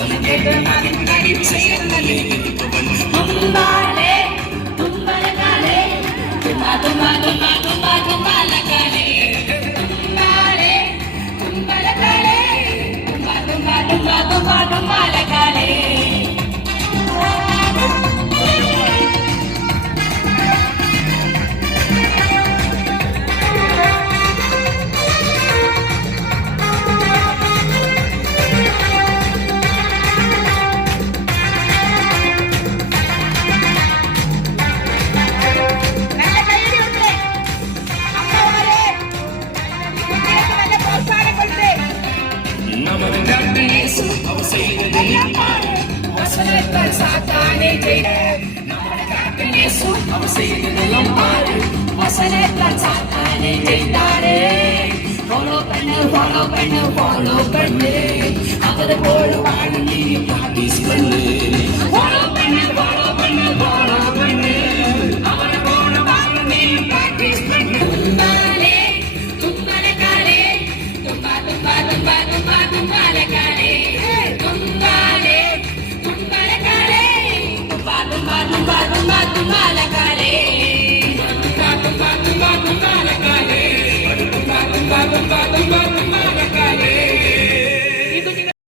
வசனம் கேட்டு நான் முன்னாடி செய்யறே தும்பாலே தும்பலகாலே தும்பா தும்பா தும்பா தும்பா தும்பலகாலே தும்பாலே தும்பலகாலே தும்பா தும்பா தும்பா தும்பா தும்பலகாலே வசனத்தால் சாத்தானை ஜெயித்த நம்முடைய கர்த்தர் இயேசு அவர் செய்ததெல்லாம் பாரு வசனத்தால் சாத்தானை ஜெயித்தாரு ஃபாலோ பண்ணு அவரை போல வாழ நீ பிராக்டிஸ் பண்ணு ஃபாலோ பண்ணு அவரை போல வாழ நீ பிராக்டிஸ் பண்ணு தும்பாலே தும்பலகாலே தும்பா தும்பா தும்பா தும்பா தும்பலகாலே தும்பாலே தும்பலகாலே தும்பா தும்பா தும்பா தும்பா தும்பலகாலே தும்பா தும்பா தும்பா தும்பலகாலே தும்பா தும்பா தும்பா